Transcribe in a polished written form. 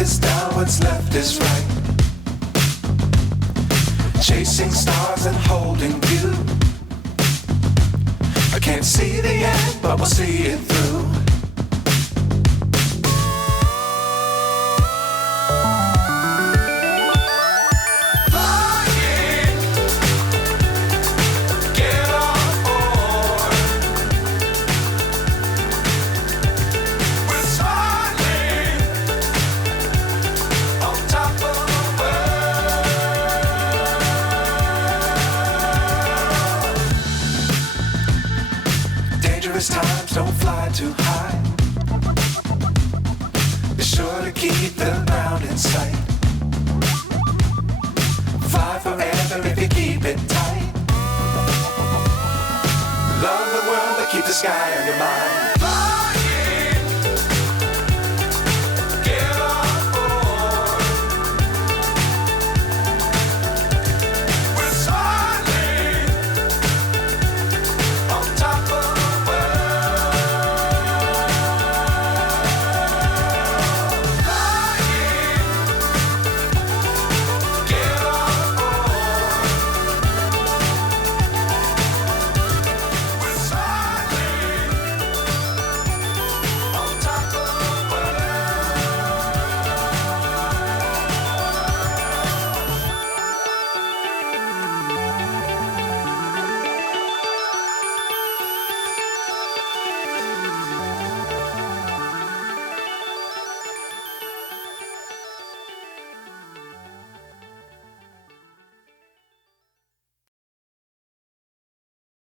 is down, what's left is right. Chasing stars and holding you. I can't see the end, but we'll see it through. Times don't fly too high. Be sure to keep the ground in sight. Fly forever if you keep it tight. Love the world, but keep the sky on your mind.